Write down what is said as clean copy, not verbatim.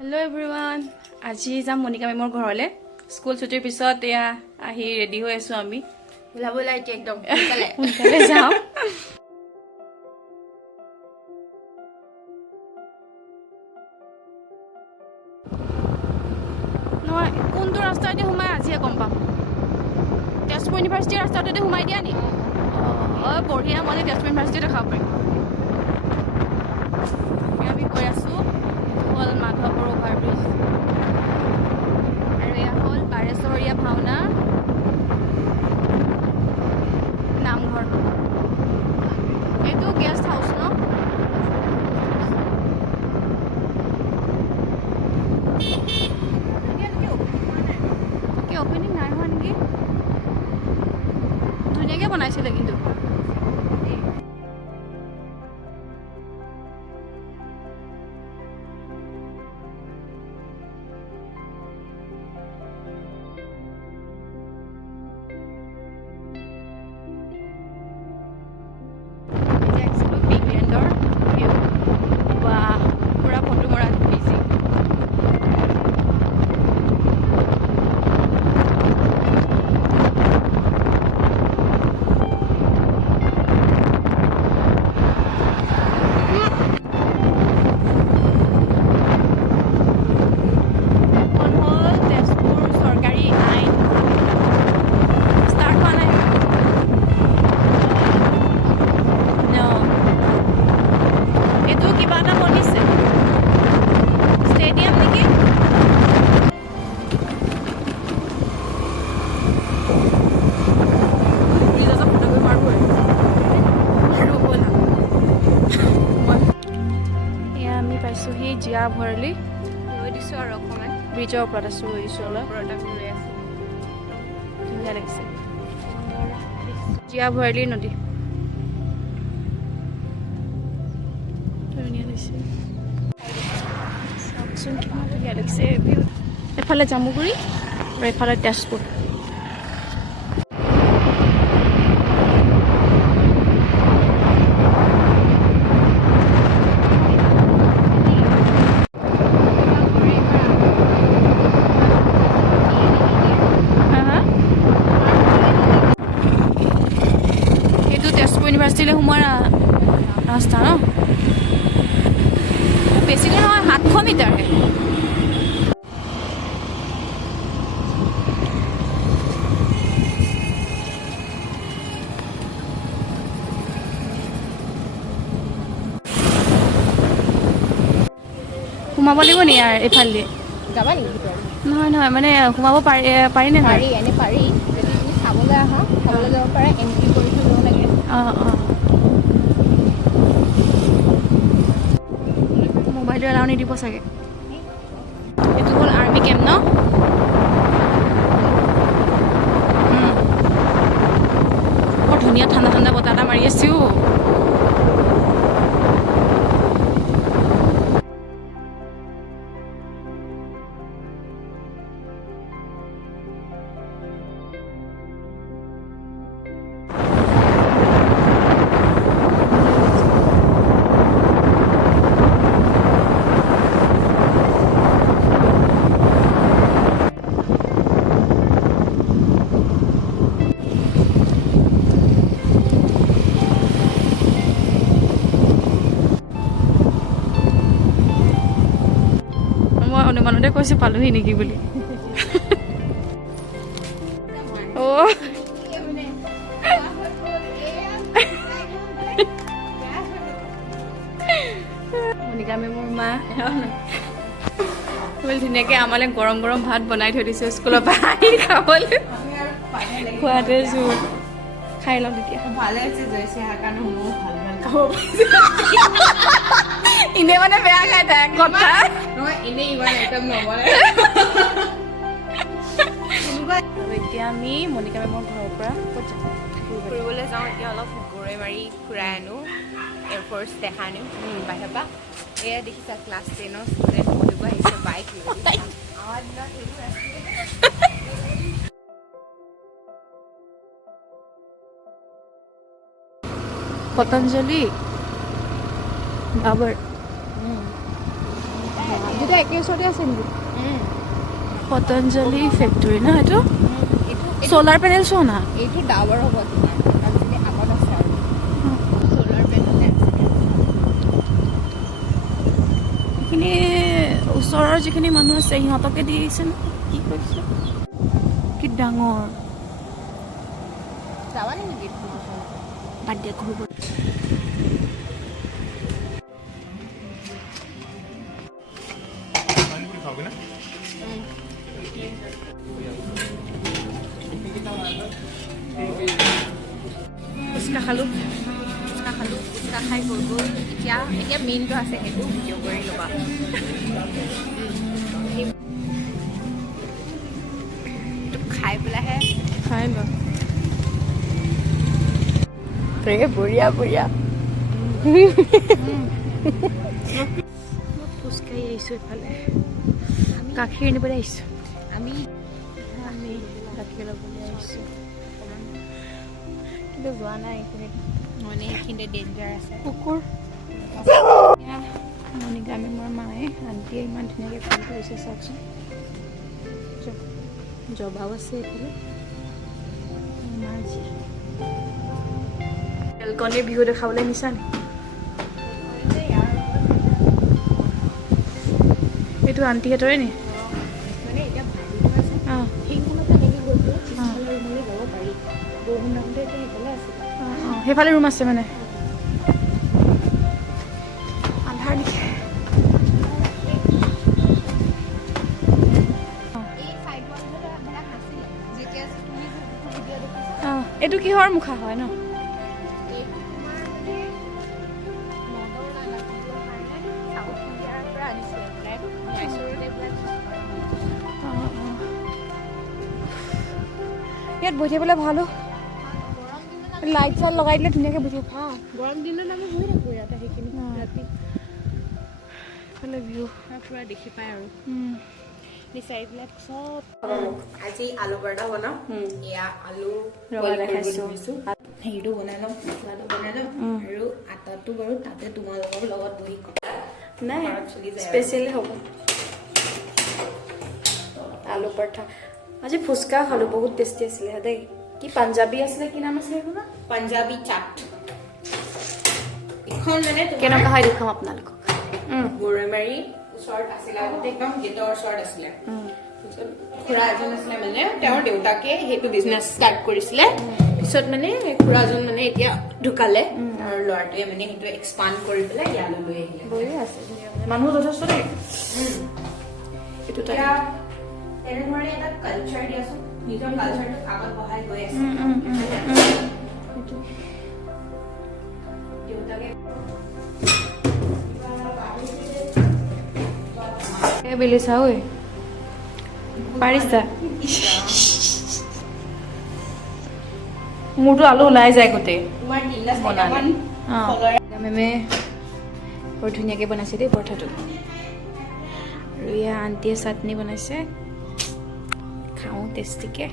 Hello everyone. আজি যাম মনিকা মেমৰ ঘৰলে স্কুল ছুটিৰ পিছত এয়া আহি ৰেডি হৈ আছো আমি ওলাবলৈ এতিয়া একদম সোনকালে যাওঁ নহয় কোনটো ৰাস্তাতে সোমাই আজিহে গম পাম তেজপুৰ ইউনিভাৰ্চিটিৰ ৰাস্তাতে সোমাই দিয়া নি বঢ়িয়া মই তেজপুৰ ইউনিভাৰ্চিটি দেখাব পাৰিম আমি গৈ আছো হ'ল মাধৱপুৰ অভাৰব্ৰিজ আৰু এয়া হ'ল বাৰেশ্বৰীয়া ভাওনা নামঘৰ এইটো গেষ্ট হাউচ ন অপেনিং নাই হোৱা নেকি ধুনীয়াকৈ বনাইছিলে কিন্তু পুৰা ফটো মৰা বিজি জিয়া ভৰালি ৰৈ দিছোঁ আৰু অকণমান ব্ৰিজৰ ওপৰত আছোঁ ৰৈ দিছোঁ অলপ ৰৈ আছোঁ ধুনীয়া লাগিছে জিয়া ভৰালি নদী ধুনীয়া লাগিছে চাওকচোন কিমান ধুনীয়া লাগিছে এফালে জামুগুৰি আৰু এফালে তেজপুৰ ইউনিভাৰ্চিটিলৈ সোমোৱাৰ ৰাস্তা ন বেছি দূৰ নহয় 700 মিটাৰহে সোমাব লাগিব নি ইয়াৰ এইফালে যাবা নেকি ভিতৰত নহয় মানে সোমাব পাৰি নে পাৰি এনে পাৰি যদি তুমি চাবলৈ আহা চাবলৈ যাব পাৰা এণ্ট্ৰি কৰি থৈ যাব লাগে মোবাইলটো এলাও নিদিব চাগে এইটো হ'ল আৰ্মি কেম্প ন বৰ ধুনীয়া ঠাণ্ডা ঠাণ্ডা বতাহ এটা মাৰি আছো অনুমানতে কৈছো পালোহি নেকি বুলি মনিকা মেমৰ মা ধুনীয়াকে আমালে গৰম গৰম ভাত বনাই থৈ দিছে স্কুলৰ পৰা আহি খাবলৈ খোৱাতে জোৰ খাই লওঁ তেতিয়া ভালে আছে জয়ছে কাৰণে ময়ো ভাল খাব ইনে মানে বেয়া খাই তাই কথা নহয় এনেই ইমান একদম নবনাই এতিয়া আমি মনিকা মেমৰ ঘৰৰ পৰা ফুৰিবলৈ যাওঁ এতিয়া অলপ গৰৈ মাৰি ফুৰাই আনো এয়াৰফৰ্চ দেখা আনিম বাহিৰৰ পৰা এয়া দেখিছা ক্লাছ 10ৰ ষ্টুডেণ্ট পঢ়িব আহিছে বাইক লৈ আমাৰ দিনত সেইবোৰ আছিলে পতঞ্জলি ডাবৰ দুটা একে ওচৰতে আছে নেকি? পতঞ্জলি ফেক্টৰী ন এইটো চ'লাৰ পেনেল চোৱা না এইটো ডাবৰ হ'ব তোমাৰ আজিকালি আগত আছে আৰু চ'লাৰ পেনেল এইখিনি ওচৰৰ যিখিনি মানুহ আছে সিহঁতকে দি দিছে ন কি কৈছে কি ডাঙৰ যাবা নেকি বাদ দিয়া ঘূৰিব ফুচকা খালোঁ ফুচকা খাই হৈ গ'ল এতিয়া মেইনটো আছে সেইটো ভিডিঅ' কৰি ল'বা খাই পেলাইহে খাই ল বঢ়িয়া খোজকাঢ়ি আহিছোঁ এইফালে গাখীৰ আনিবলৈ আহিছোঁ আমি গাখীৰ ল'বলৈ আহিছোঁ কিন্তু যোৱা নাই এইখিনিত মানে এইখিনিতে ডেঞ্জাৰ আছে কুকুৰ মণিকা মেমৰ মায়ে আণ্টিয়ে ইমান ধুনীয়াকৈ ফোন কৰিছে চাওকচোন জবাও আছে এইফালে মাৰ্জি বেলকনিৰ বিহু দেখাবলৈ নিছা নি এইটো আণ্টিহঁতৰে নি মানে এতিয়া ভাবিব আছে অঁ সেইখনতে লাগি গৈ পেলাই পিছফালে ৰুমলৈ যাব পাৰি বৰষুণ নামতে এতিয়া সেইফালে আছে অঁ সেইফালে ৰুম আছে মানে আন্ধাৰ নেকি অঁ এইটো কিহৰ মুখা হয় ন ইয়াত বহি থাকিবলৈ ভালো লাইট চাইট লগাই দিলে ধুনীয়াকৈ বহি থাকিব গৰম দিনত আমি বহি থাকোঁ ইয়াতে সেইখিনি ৰাতি এইফালে ভিউ পুৰা দেখি পায় আৰু এইবিলাক চব আজি আলু পৰঠা বনাওঁ এয়া আলু হেৰিটো বনাই ল'ম মচলাটো বনাই ল'ম আৰু আটাটো বাৰু তাতে তোমালোকৰ লগত বহি নাই স্পেচিয়েলি হ'ব আলু পৰঠা আজি ফুচকা খালোঁ বহুত টেষ্টি আছিলে দেই কি পাঞ্জাবী আছিলে কি নাম আছিলে এইখন পাঞ্জাবী চাট এখন মানে কেনেকুৱা হয় দেখুৱাম আপোনালোকক গৰৈমাৰী ওচৰত আছিলে আগতে একদম গেটৰ ওচৰত আছিলে খুৰা এজন আছিলে মানে তেওঁৰ দেউতাকে সেইটো বিজনেছ ষ্টাৰ্ট কৰিছিলে পিছত মানে খুৰাজন মানে এতিয়া ঢুকালে আৰু ল'ৰাটোৱে মানে সেইটো এক্সপাণ্ড কৰি পেলাই ইয়ালৈ লৈ আহিলে বঢ়িয়া আছে মানুহ যথেষ্ট দেই এইটো এতিয়া তেনেধৰণে এটা কালচাৰ দিয়াচোন নিজৰ কালচাৰটোক আগত বঢ়াই গৈ আছে দেউতাকে বেলি চাওঁ পাৰিছা মোৰতো আলু ওলাই যায় গোটেই তোমাৰ তিনিটা বনালে চাৰিটামান মেমে বৰ ধুনীয়াকৈ বনাইছে দেই পৰঠাটো আৰু এয়া আণ্টিয়ে চাটনি বনাইছে খাওঁ টেষ্টিকৈ